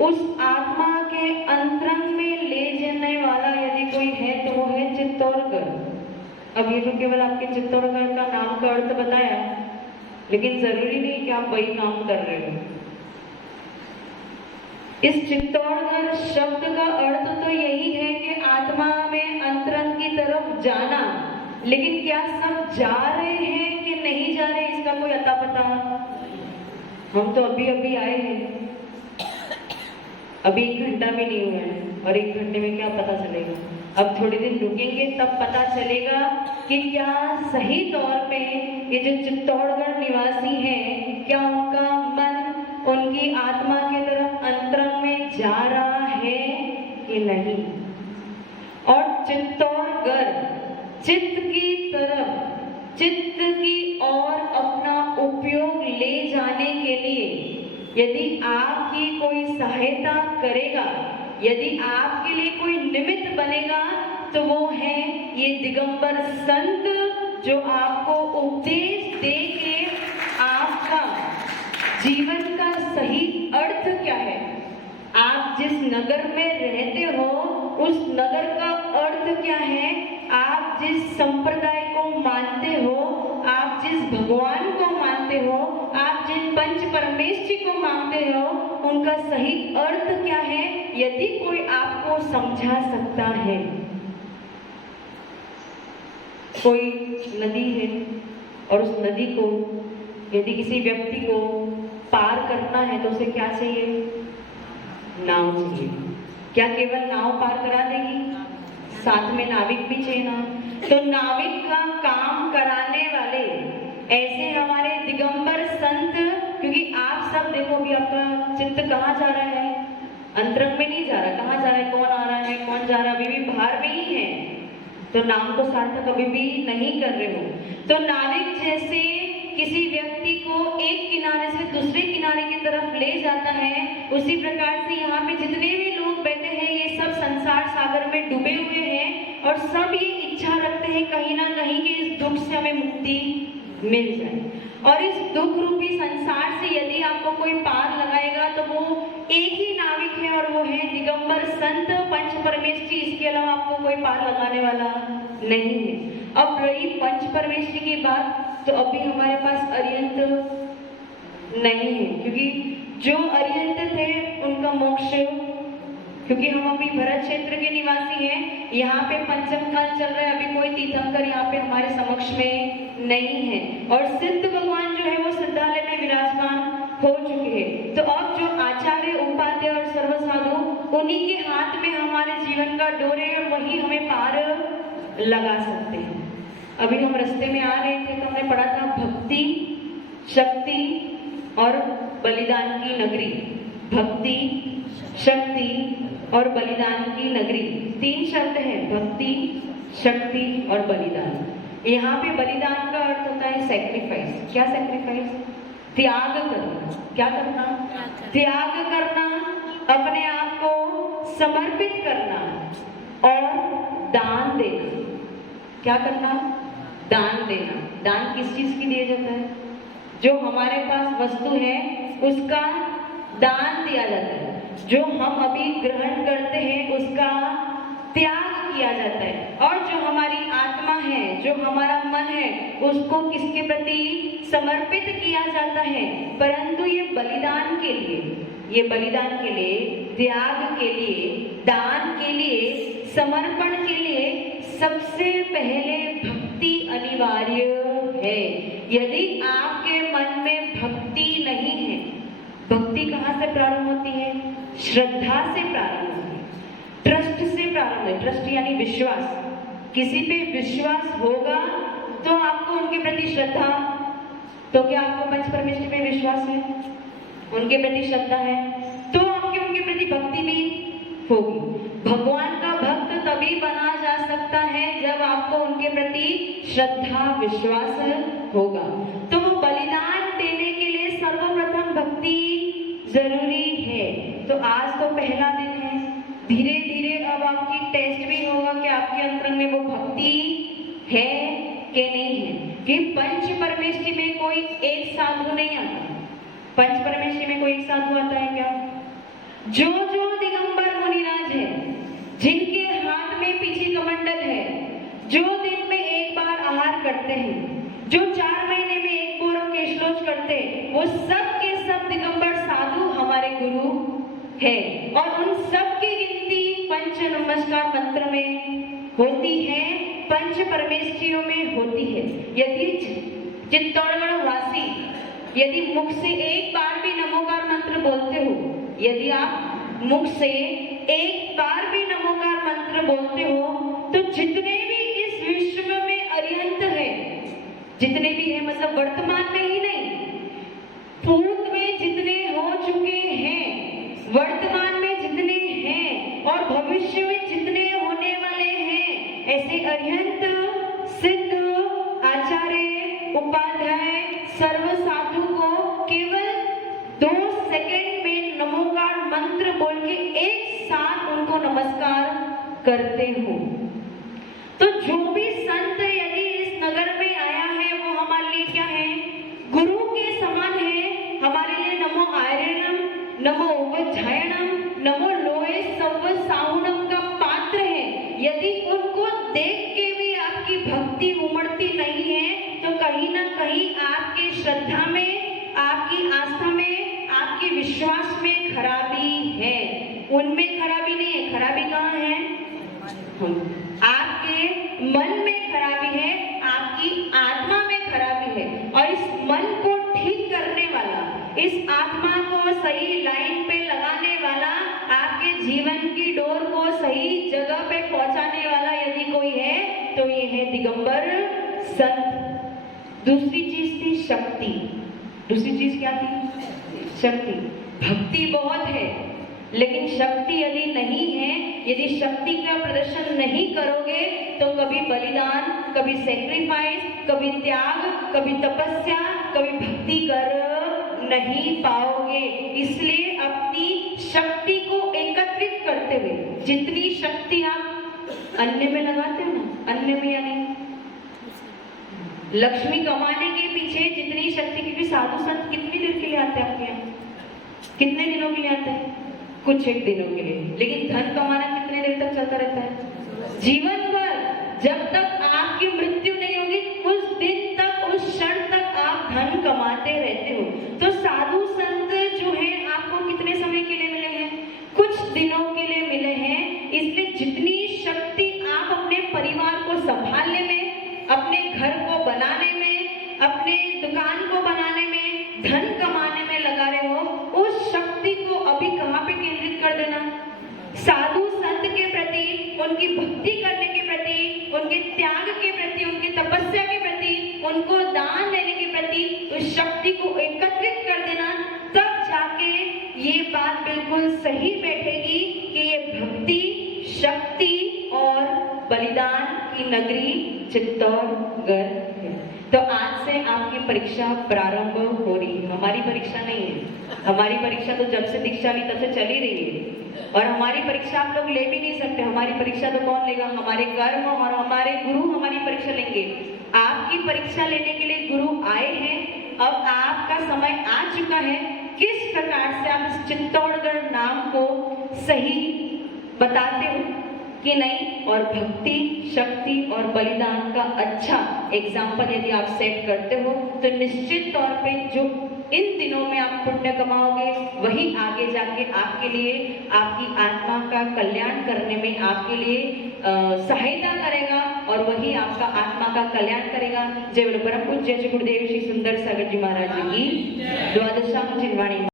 उस आत्मा के अंतरंग में ले जाने वाला यदि कोई है तो वो है चित्तौड़गढ़। अब ये तो केवल आपके चित्तौड़गढ़ का नाम का अर्थ बताया, लेकिन जरूरी नहीं कि आप वही काम कर रहे हो। इस चित्तौड़गढ़ शब्द का अर्थ तो यही है कि आत्मा में अंतरंग की तरफ जाना, लेकिन क्या सब जा रहे हैं कि नहीं जा रहे इसका कोई अता पता? हम तो अभी अभी आए हैं, अभी 1 घंटा भी नहीं हुआ है, और 1 घंटे में क्या पता चलेगा? अब थोड़ी दिन रुकेंगे तब पता चलेगा कि क्या सही तौर पे ये जो चित्तौड़गढ़ निवासी हैं, क्या उनका मन उनकी आत्मा की तरफ अंतरंग में जा रहा है कि नहीं। और चित्तौड़गढ़ चित्त की तरफ, चित्त की ओर अपना उपयोग ले जाने के लिए यदि आपकी कोई सहायता करेगा, यदि आपके लिए कोई निमित्त बनेगा, तो वो है ये दिगंबर संत, जो आपको उपदेश दे के आपका जीवन का सही अर्थ क्या है, आप जिस नगर में रहते हो उस नगर का अर्थ क्या है, आप जिस संप्रदाय को मानते हो, आप जिस भगवान को मानते हो, आप जिन पंच परमेश्वर को मानते हो, उनका सही अर्थ क्या है, यदि कोई आपको समझा सकता है। कोई नदी है और उस नदी को यदि किसी व्यक्ति को पार करना है तो उसे क्या चाहिए? नाव चाहिए। क्या केवल नाव पार करा देगी? साथ में नाविक भी चाहिए ना। तो नाविक का काम कराने वाले ऐसे हमारे दिगंबर संत, क्योंकि आप सब देखो भी आपका चित्त कहाँ जा रहा है? अंतरंग में नहीं जा रहा। कहाँ जा रहा है? कौन आ रहा है, कौन जा रहा है, अभी भी बाहर में ही है, तो नाम को सार्थक अभी भी नहीं कर रहे हो। तो नाविक जैसे किसी व्यक्ति को एक किनारे से दूसरे किनारे की तरफ ले जाता है, उसी प्रकार से यहाँ पे जितने भी लोग बैठे हैं ये सब संसार सागर में डूबे हुए हैं और सब ये इच्छा रखते हैं कहीं ना कहीं कि इस दुख से हमें मुक्ति मिल जाए। और इस दुख रूपी संसार से यदि आपको कोई पार लगाएगा तो वो एक ही नाविक है और वो है दिगंबर संत पंच परमेश्वरी। इसके अलावा आपको कोई पार लगाने वाला नहीं है। अब रही पंच परमेश्वरी की बात, तो अभी हमारे पास अर्यंत नहीं है, क्योंकि जो अर्यंत थे उनका मोक्ष, क्योंकि हम अभी भरत क्षेत्र के निवासी हैं, यहाँ पे पंचम काल चल रहा है, अभी कोई तीर्थंकर यहाँ पे हमारे समक्ष में नहीं है। और सिद्ध भगवान जो है वो सिद्धालय में विराजमान हो चुके हैं। तो अब जो आचार्य, उपाध्याय और सर्व साधु, उन्हीं के हाथ में हमारे जीवन का डोर है और वही हमें पार लगा सकते हैं। अभी हम रास्ते में आ रहे थे तो हमने पढ़ा था भक्ति, शक्ति और बलिदान की नगरी। भक्ति, शक्ति और बलिदान की नगरी, 3 शब्द हैं, भक्ति, शक्ति और बलिदान। यहाँ पे बलिदान का अर्थ होता है सैक्रिफाइस। क्या सैक्रिफाइस? त्याग करना। क्या करना? त्याग करना, अपने आप को समर्पित करना और दान देना। क्या करना? दान देना। दान किस चीज की दिया जाता है? जो हमारे पास वस्तु है उसका दान दिया जाता है। जो हम अभी ग्रहण करते हैं उसका त्याग किया जाता है। और जो हमारी आत्मा है, जो हमारा मन है, उसको किसके प्रति समर्पित किया जाता है? परंतु ये बलिदान के लिए, ये बलिदान के लिए, त्याग के लिए, दान के लिए, समर्पण के लिए सबसे पहले भक्ति अनिवार्य है। यदि आपके मन में भक्ति नहीं है, भक्ति कहाँ से प्रारंभ होती है? श्रद्धा से प्रारंभ होती है, ट्रस्ट से प्रारंभ है। ट्रस्ट यानी विश्वास। किसी पे विश्वास होगा तो आपको उनके प्रति श्रद्धा, तो क्या आपको पंच परमेश्वर पे विश्वास है, उनके प्रति श्रद्धा है, तो आपकी उनके प्रति भक्ति भी होगी। भगवान का भक्त तभी बना जा सकता है जब आपको उनके प्रति श्रद्धा, विश्वास होगा। तो वो बलिदान देने के लिए सर्वप्रथम भक्ति जरूरी है। तो आज तो पहला दिन है, धीरे धीरे अब आपकी टेस्ट भी होगा कि आपके अंतरंग में वो भक्ति है कि नहीं है। कि पंच परमेश्वरी में कोई एक साधु नहीं आता। पंच परमेश्वरी में कोई एक साधु आता है क्या? जो जो दिगंबर मुनिराज है, जिनके हाथ में पीछे कमंडल है, जो दिन में एक बार आहार करते हैं, जो 4 महीने में एक बार केशलोच करते हैं, वो सब के सब दिगंबर साधु हमारे गुरु है। और उन सब की गिनती पंच नमस्कार मंत्र में होती है, पंच परमेश्वरियों में होती है। यदि चित्तौड़गढ़ वासी यदि मुख से एक बार भी नमोकार मंत्र बोलते हो, यदि आप मुख से एक बार भी नमोकार मंत्र बोलते हो, तो जितने भी इस विश्व में अरिहंत है, जितने भी है मतलब वर्तमान में ही नहीं, पूर्व में जितने हो चुके हैं, वर्तमान में जितने हैं और भविष्य में जितने होने वाले हैं, ऐसे अरिहंत सिद्ध आचार्य उपाध्याय सर्व साधु को केवल 2 सेकंड में नमोकार मंत्र बोल के एक साथ उनको नमस्कार करते हो। तो जो भी संत यदि इस नगर में आया है, वो हमारे लिए क्या है? गुरु के समान है। हमारे लिए नमो आयरणम, नमो उवज्झायणम, नमो लोहे सव्व साहुनम का पात्र है। यदि उनको देख के भी आपकी भक्ति उमड़ती नहीं है, तो कहीं ना कहीं आपकी श्रद्धा में, आपकी आस्था में, आपके विश्वास में खराबी है। उनमें खराबी नहीं है। खराबी कहाँ है? आपके मन में खराबी है, आपकी आत्मा में खराबी है। और इस मन को ठीक करने वाला, इस आत्मा को सही लाइन पे लगाने वाला, आपके जीवन की डोर को सही जगह पे पहुंचाने वाला यदि कोई है, तो ये है दिगंबर संत। दूसरी चीज थी शक्ति। दूसरी चीज क्या थी? शक्ति। भक्ति बहुत है, लेकिन शक्ति यदि नहीं है, यदि शक्ति का प्रदर्शन नहीं करोगे, तो कभी बलिदान, कभी सेक्रीफाइस, कभी त्याग, कभी तपस्या, कभी भक्ति कर नहीं पाओगे। इसलिए अपनी शक्ति को एकत्रित करते हुए, जितनी शक्ति आप अन्य में लगाते हो ना, अन्य में यानी लक्ष्मी कमाने के पीछे जितनी शक्ति, क्योंकि साधु संत कितनी देर के लिए आते हैं आपके यहाँ? कितने दिनों के लिए आते हैं? कुछ एक दिनों के लिए। लेकिन धन कमाना कितने देर तक चलता रहता है? जीवन भर। जब तक आपकी मृत्यु नहीं होगी, उस दिन तक, उस क्षण तक आप धन कमाते रहते हो। तो साधु संत जो है आपको कितने समय के लिए मिले हैं? कुछ दिनों के लिए मिले हैं। इसलिए जितनी शक्ति आप अपने परिवार को संभालने में, अपने घर को बनाने में, अपने दुकान को बनाने में, धन कमाने में लगा रहे हो, उस शक्ति को अभी कहाँ पे केंद्रित कर देना? साधु संत के प्रति, उनकी भक्ति करने के प्रति, उनके त्याग के प्रति, उनकी तपस्या के प्रति, उनको दान देने के प्रति उस शक्ति को एकत्रित कर देना। तब जाके ये बात बिल्कुल सही बैठेगी कि ये भक्ति, शक्ति और बलिदान की नगरी चित्तौड़गढ़ है। तो आज से आपकी परीक्षा प्रारंभ हो रही है। हमारी परीक्षा नहीं है। हमारी परीक्षा तो जब से दीक्षा ली तब से चली रही है। और हमारी परीक्षा आप लोग ले भी नहीं सकते। हमारी परीक्षा तो कौन लेगा? हमारे कर्म और हमारे गुरु हमारी परीक्षा लेंगे। आपकी परीक्षा लेने के लिए गुरु आए हैं। अब आपका समय आ चुका है। किस प्रकार से आप इस चित्तौड़गढ़ नाम को सही बताते हो कि नहीं, और भक्ति, शक्ति और बलिदान का अच्छा एग्जाम्पल यदि आप सेट करते हो, तो निश्चित तौर पे जो इन दिनों में आप पुण्य कमाओगे, वही आगे जाके आपके लिए, आपकी आत्मा का कल्याण करने में आपके लिए सहायता करेगा, और वही आपका आत्मा का कल्याण करेगा। जय बोलो परम पूज्य गुरुदेव श्री सुंदर सागर जी महाराज जी की द्वादशांग जिनवाणी।